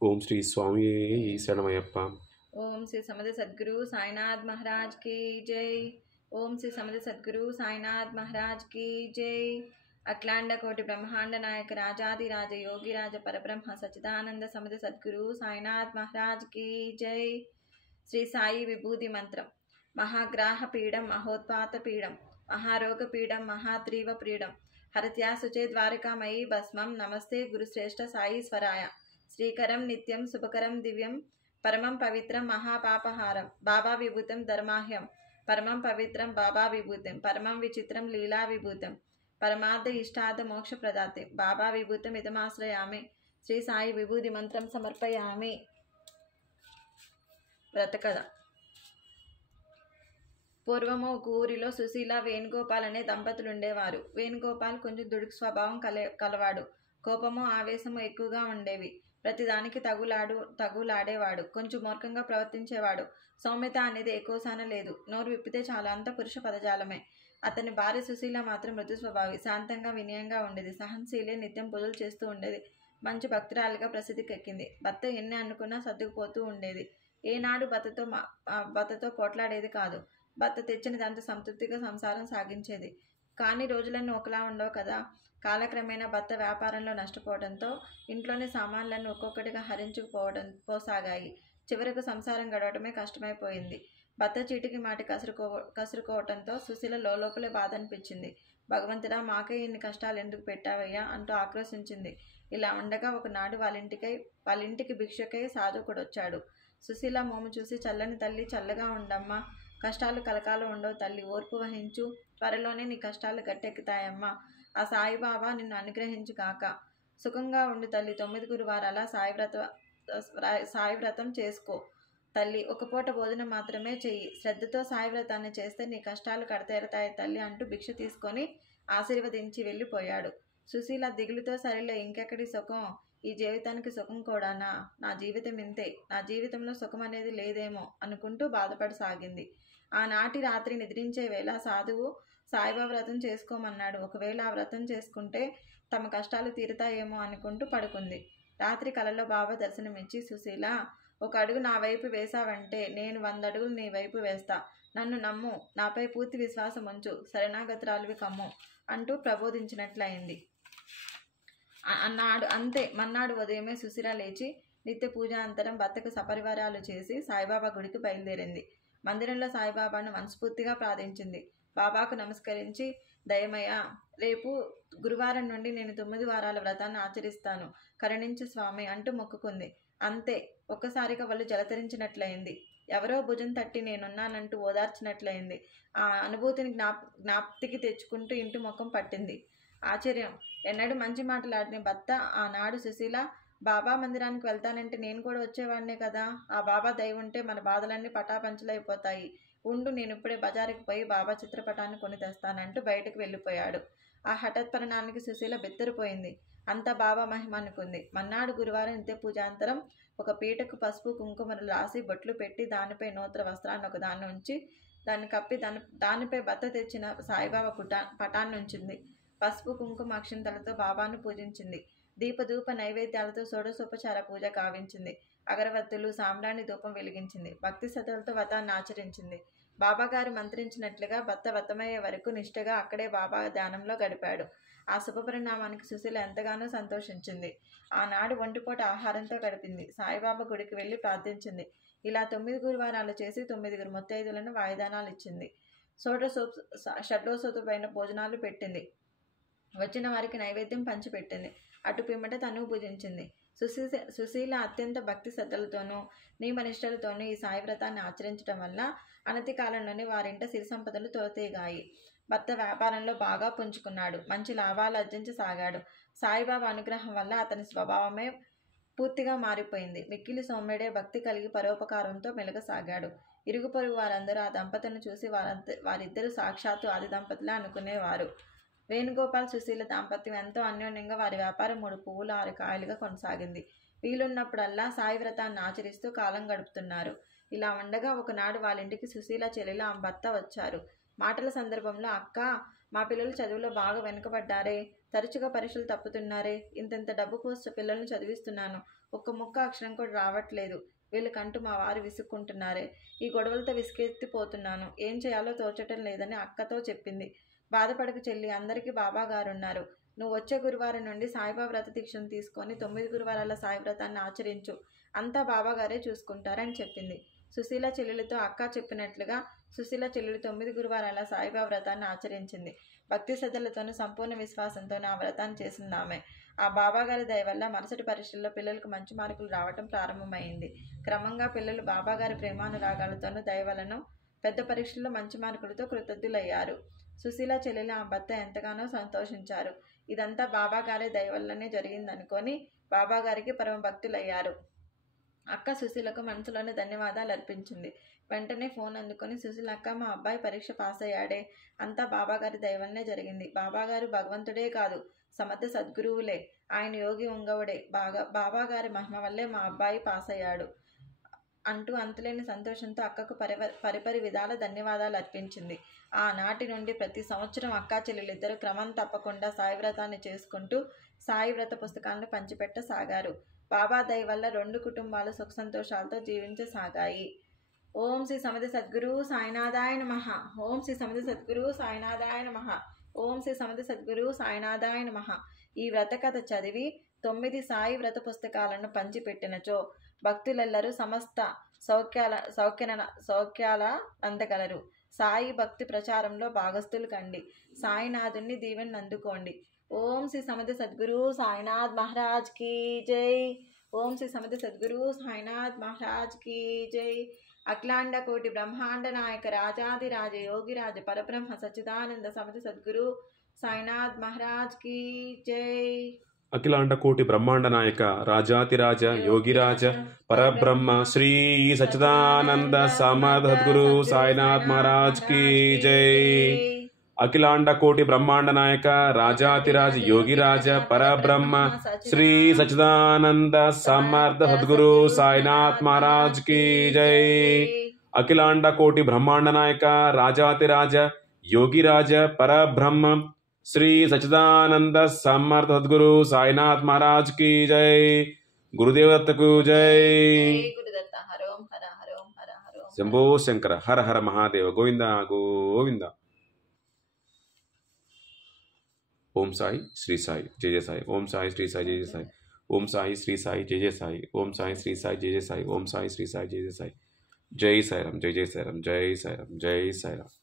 ఓం శ్రీ స్వామి శరణమయ్యప్ప. ఓం శ్రీ సమర్థ సద్గురు సాయినాథ్ మహారాజ్ की जय। ఓం శ్రీ సమర్థ సద్గురు సాయినాథ్ మహారాజ్ की जय। అఖిలాండ కోటి బ్రహ్మాండ నాయక రాజాదిరాజ యోగిరాజ పరబ్రహ్మ సచ్చిదానంద సమర్థ సద్గురు సాయినాథ్ మహారాజ్ की जय। శ్రీ సాయి విభూతి మంత్రం. మహాగ్రాహ పీడం మహోత్పాత పీడం మహారోగ పీడం మహాత్రీవ పీడం హరత్యాసుచే ద్వారకామయీ భస్మం నమస్తే గురుశ్రేష్ఠ సాయీశ్వరాయ। శ్రీకరం నిత్యం శుభకరం దివ్యం పరమం పవిత్రం మహాపాపహారం బాబా విభూతం ధర్మాహ్యం పరమం పవిత్రం బాబా విభూతం పరమం విచిత్రం లీలా విభూతం పరమార్థ ఇష్టార్థ మోక్ష ప్రదాతే బాబా విభూతం ఇదమాశ్రయామి। శ్రీ సాయి విభూతి మంత్రం సమర్పయామి। వ్రతకథ. పూర్వము ఒక ఊరిలో సుశీల వేణుగోపాల్ అనే దంపతులు ఉండేవారు. వేణుగోపాల్ కొంచెం దుడుకు స్వభావం కలవాడు. కోపము ఆవేశము ఎక్కువగా ఉండేవి. ప్రతిదానికి తగులాడేవాడు. కొంచెం మూర్ఖంగా ప్రవర్తించేవాడు. సౌమ్యత అనేది ఎక్కువసాన లేదు. నోరు విప్పితే చాలా అంత పురుష పదజాలమే. అతని భార్య సుశీల మాత్రం మృదు స్వభావి, శాంతంగా వినయంగా ఉండేది. సహనశీలే, నిత్యం పూజలు చేస్తూ ఉండేది. మంచి భక్తురాలిగా ప్రసిద్ధికెక్కింది. భర్త ఎన్ని అనుకున్నా సర్దుకుపోతూ ఉండేది. ఏనాడు భర్తతో పోట్లాడేది కాదు. భర్త తెచ్చిన దాంతో సంతృప్తిగా సంసారం సాగించేది. కానీ రోజులన్నీ ఒకలా ఉండవు కదా. కాలక్రమేణా భర్త వ్యాపారంలో నష్టపోవడంతో ఇంట్లోని సామాన్లన్నీ ఒక్కొక్కటిగా పోసాగాయి. చివరకు సంసారం గడవటమే కష్టమైపోయింది. భర్త చీటికి మాటి కసురుకోవటంతో సుశీల లోపలే బాధ అనిపించింది. భగవంతుడా, మాకే ఇన్ని కష్టాలు ఎందుకు పెట్టావయ్యా అంటూ ఆక్రోశించింది. ఇలా ఉండగా ఒకనాడు వాళ్ళింటికి భిక్షకై సాధువుకుడొచ్చాడు. సుశీల మోము చూసి, చల్లని తల్లి, చల్లగా ఉండమ్మా, కష్టాలు కలకాలం ఉండవు తల్లి, ఓర్పు వహించు, త్వరలోనే నీ కష్టాలు గట్టెక్కుతాయమ్మా, ఆ సాయిబాబా నిన్ను అనుగ్రహించు కాక, సుఖంగా ఉండు తల్లి, 9 గురువారాల సాయి వ్రతం చేసుకో తల్లి, ఒక పూట భోజనం మాత్రమే చెయ్యి, శ్రద్ధతో సాయి వ్రతాన్ని చేస్తే నీ కష్టాలు కడతేరతాయి తల్లి అంటూ భిక్ష తీసుకొని ఆశీర్వదించి వెళ్ళిపోయాడు. సుశీల దిగులుతో, సరిలే, ఇంకెక్కడి సుఖం, ఈ జీవితానికి సుఖం కూడానా, నా జీవితం ఇంతే, నా జీవితంలో సుఖం అనేది లేదేమో అనుకుంటూ బాధపడసాగింది. ఆనాటి రాత్రి నిద్రించే వేళ సాధువు సాయిబాబా వ్రతం చేసుకోమన్నాడు. ఒకవేళ ఆ వ్రతం చేసుకుంటే తమ కష్టాలు తీరుతాయేమో అనుకుంటూ పడుకుంది. రాత్రి కలలో బాబా దర్శనమిచ్చి, సుశీల, ఒక అడుగు నా వైపు వేశావంటే నేను 100 అడుగులు నీ వైపు వేస్తా, నన్ను నమ్ము, నాపై పూర్తి విశ్వాసం ఉంచు, శరణాగతురాలివి కమ్ము అంటూ ప్రబోధించినట్లయింది. అంతే మన్నాడు ఉదయమే సుశీల లేచి నిత్య పూజాంతరం భర్తకు సపరివారాలు చేసి సాయిబాబా గుడికి బయలుదేరింది. మందిరంలో సాయిబాబాను మనస్ఫూర్తిగా ప్రార్థించింది. బాబాకు నమస్కరించి, దయమయ్య, రేపు గురువారం నుండి నేను 9 వారాల వ్రతాన్ని ఆచరిస్తాను, కరుణించు స్వామి అంటూ మొక్కుకుంది. అంతే, ఒక్కసారిగా వాళ్ళు జలతరించినట్లయింది. ఎవరో భుజం తట్టి నేనున్నానంటూ ఓదార్చినట్లయింది. ఆ అనుభూతిని జ్ఞాప్తికి తెచ్చుకుంటూ ఇంటి ముఖం పట్టింది. ఆశ్చర్యం, ఎన్నడూ మంచి మాటలాడిన భర్త ఆనాడు సుశీల, బాబా మందిరానికి వెళ్తానంటే నేను కూడా వచ్చేవాడినే కదా, ఆ బాబా దయ ఉంటే మన బాధలన్నీ పటాపంచలైపోతాయి, ఉండు, నేను ఇప్పుడే బజారుకి పోయి బాబా చిత్రపటాన్ని కొని తెస్తానంటూ బయటకు వెళ్ళిపోయాడు. ఆ హఠాత్పరిణామానికి సుశీల బెత్తరిపోయింది. అంతా బాబా మహిమ అనుకుంది. మన్నాడు గురువారం నిత్య పూజాంతరం ఒక పీటకు పసుపు కుంకుమలు రాసి బొట్లు పెట్టి దానిపై నూతన వస్త్రాన్ని ఒకదాన్ని ఉంచి దాన్ని కప్పి దానిపై భర్త తెచ్చిన సాయిబాబా పటాన్ని ఉంచింది. పసుపు కుంకుమ అక్షింతలతో బాబాను పూజించింది. దీపధూప నైవేద్యాలతో షోడశోపచార పూజ గావించింది. అగరవత్తులు, సాంబ్రాణి ధూపం వెలిగించింది. భక్తి శ్రద్ధలతో వ్రతాన్ని ఆచరించింది. బాబాగారు మంత్రించినట్లుగా భర్త వ్రతమయ్యే వరకు నిష్ఠగా అక్కడే బాబా ధ్యానంలో గడిపాడు. ఆ శుభపరిణామానికి సుశీల ఎంతగానో సంతోషించింది. ఆనాడు ఒంటిపూట ఆహారంతో గడిపింది. సాయిబాబా గుడికి వెళ్ళి ప్రార్థించింది. ఇలా 9 గురువారాలు చేసి 9 ముత్తైదులను వాయిదానాలు ఇచ్చింది. షడ్డోసోపైన భోజనాలు పెట్టింది. వచ్చిన వారికి నైవేద్యం పంచిపెట్టింది. అటు పిమ్మట తను పూజించింది. సుశీల అత్యంత భక్తి శ్రద్ధలతోనూ నియమనిష్టలతోనూ ఈ సాయి వ్రతాన్ని ఆచరించడం వల్ల అనతి కాలంలోనే వారింట సిరి సంపదలు తోతీగాయి. భర్త వ్యాపారంలో బాగా పుంజుకున్నాడు. మంచి లాభాలు ఆర్జించసాగాడు. సాయిబాబా అనుగ్రహం వల్ల అతని స్వభావమే పూర్తిగా మారిపోయింది. మిక్కిలి సౌమ్యుడే, భక్తి కలిగి పరోపకారంతో మెలగసాగాడు. ఇరుగు పొరుగు వారందరూ ఆ దంపతులను చూసి వారిద్దరూ సాక్షాత్తు ఆది దంపతులే అనుకునేవారు. వేణుగోపాల్ సుశీల దాంపత్యం ఎంతో అన్యోన్యంగా వారి వ్యాపారం 3 పువ్వులు 6 కాయలుగా కొనసాగింది. వీలున్నప్పుడల్లా సాయి వ్రతాన్ని ఆచరిస్తూ కాలం గడుపుతున్నారు. ఇలా ఉండగా ఒకనాడు వాళ్ళింటికి సుశీల చెల్లెలు ఆమె భర్త వచ్చారు. మాటల సందర్భంలో, అక్క, మా పిల్లలు చదువులో బాగా వెనుకబడ్డారే, తరచుగా పరీక్షలు తప్పుతున్నారే, ఇంతంత డబ్బు పోస్ట్ పిల్లల్ని చదివిస్తున్నాను, ఒక్క ముక్క అక్షరం కూడా రావట్లేదు. వీళ్ళకంటూ మా వారు విసుక్కుంటున్నారే. ఈ గొడవలతో విసుకెత్తిపోతున్నాను. ఏం చేయాలో తోచటం లేదని అక్కతో చెప్పింది. బాధపడకు చెల్లి, అందరికీ బాబా గారున్నారు. నువ్వు వచ్చే గురువారం నుండి సాయిబాబా వ్రత దీక్షను తీసుకొని 9 గురువారాల సాయి వ్రతాన్ని ఆచరించు. అంతా బాబాగారే చూసుకుంటారని చెప్పింది. సుశీల చెల్లెలతో అక్క చెప్పినట్లుగా సుశీల చెల్లెలు 9 గురువారాల సాయిబాబా వ్రతాన్ని ఆచరించింది. భక్తి శ్రద్ధలతోనూ సంపూర్ణ విశ్వాసంతోనూ ఆ వ్రతాన్ని చేసింది ఆమె. ఆ బాబాగారి దయ వల్ల మరుసటి పరీక్షల్లో పిల్లలకు మంచి మార్కులు రావటం ప్రారంభమైంది. క్రమంగా పిల్లలు బాబాగారి ప్రేమానురాగాలతోనూ దయవలను పెద్ద పరీక్షల్లో మంచి మార్కులతో కృతజ్ఞులయ్యారు. సుశీల చెల్లెలు ఆ భర్త ఎంతగానో సంతోషించారు. ఇదంతా బాబాగారి దయవల్లనే జరిగిందనుకొని బాబాగారికి పరమ భక్తులయ్యారు. అక్క సుశీలకు మనసులోనే ధన్యవాదాలు అర్పించింది. వెంటనే ఫోన్ అందుకొని, సుశీల అక్క, మా అబ్బాయి పరీక్ష పాస్ అయ్యాడే, అంతా బాబాగారి దయవల్లనే జరిగింది. బాబాగారు భగవంతుడే కాదు, సమర్థ సద్గురువులే. ఆయన యోగి ఉంగవుడే. బాబాగారి మహిమ వల్లే మా అబ్బాయి పాస్ అయ్యాడు అంటూ అంతులేని సంతోషంతో అక్కకు పరిపరి విధాల ధన్యవాదాలు అర్పించింది. ఆనాటి నుండి ప్రతి సంవత్సరం అక్కా చెల్లెలిద్దరూ క్రమం తప్పకుండా సాయి వ్రతాన్ని చేసుకుంటూ సాయి వ్రత పుస్తకాలను పంచిపెట్టసాగారు. బాబా దయ వల్ల 2 కుటుంబాలు సుఖ సంతోషాలతో జీవించసాగాయి. ఓం శ్రీ సమర్థ సద్గురు సాయినాథాయ నమః. ఓం శ్రీ సమర్థ సద్గురు సాయినాథాయ నమః. ఓం శ్రీ సమర్థ సద్గురు సాయినాథాయ నమః. ఈ వ్రత కథ చదివి 9 సాయి వ్రత పుస్తకాలను పంచిపెట్టినచో భక్తులెల్లరూ సమస్త సౌఖ్యాల అందగలరు. సాయి భక్తి ప్రచారంలో భాగస్థులు కండి. సాయినాథుని దీవెని అందుకోండి. ఓం శ్రీ సమర్థ సద్గురు సాయినాథ్ మహారాజ్ కీ జై. ఓం శ్రీ సమర్థ సద్గురు సాయినాథ్ మహారాజ్ కీ జై. అఖిలాండ కోటి బ్రహ్మాండ నాయక రాజాదిరాజ యోగిరాజ పరబ్రహ్మ సచ్చిదానంద సమర్థ సద్గురు సాయినాథ్ మహారాజ్ కీ జై. అఖిలాండ కోటి బ్రహ్మాండ నాయక రాజాతిరాజ యోగిరాజ పరబ్రహ్మ శ్రీ సచ్చిదానంద సమర్థ సద్గురు సాయినాథ్ మహారాజ్ కీ జై. అఖిలాండ కోటి బ్రహ్మాండ నాయక రాజాతిరాజ యోగిరాజ పరబ్రహ్మ శ్రీ సచ్చిదానంద సమర్థ సద్గురు సాయినాథ్ మహారాజ్ కీ జై. అఖిలాండ కోటి బ్రహ్మాండ నాయక రాజాతిరాజ యోగిరాజ పరబ్రహ్మ శ్రీ సచ్చిదానంద సమర్థ సద్గురు సాయినాథ్ మహారాజ్ కీ జై. గురుదేవతకు జై. శంభో శంకర హర హర మహాదేవ గోవింద గోవింద. ఓం సాయి శ్రీ సాయి జయ జయ సాయి. ఓం సాయి శ్రీ సాయి జయ జయ సాయి. ఓం సాయి శ్రీ సాయి జయ జయ సాయి. ఓం సాయి శ్రీ సాయి జయ జయ సాయి. ఓం సాయి శ్రీ సాయి జయ జయ సాయి. జై సాయిరామ్ జై జై సాయిరామ్ జై సాయిరామ్ జై సాయిరామ్.